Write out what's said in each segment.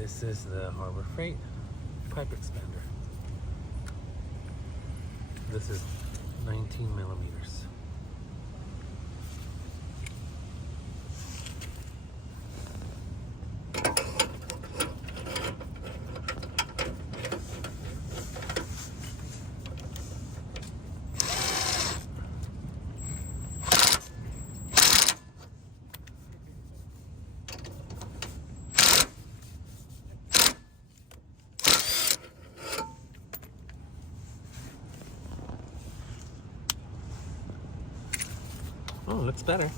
This is the Harbor Freight pipe expander. This is 19 millimeters. Oh, looks better.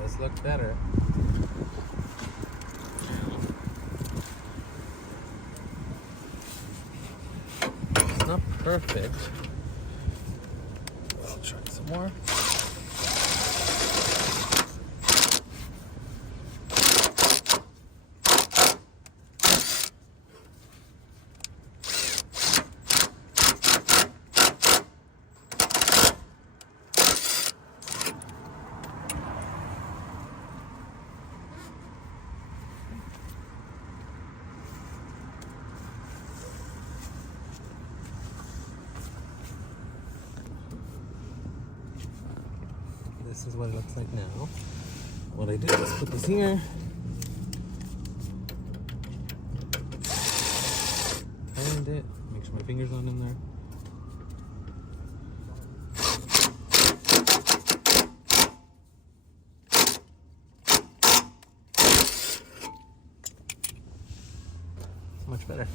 Does look better. It's not perfect. I'll try some more. This is what it looks like now. What I do is put this here, tighten it, make sure my fingers aren't in there. Much better.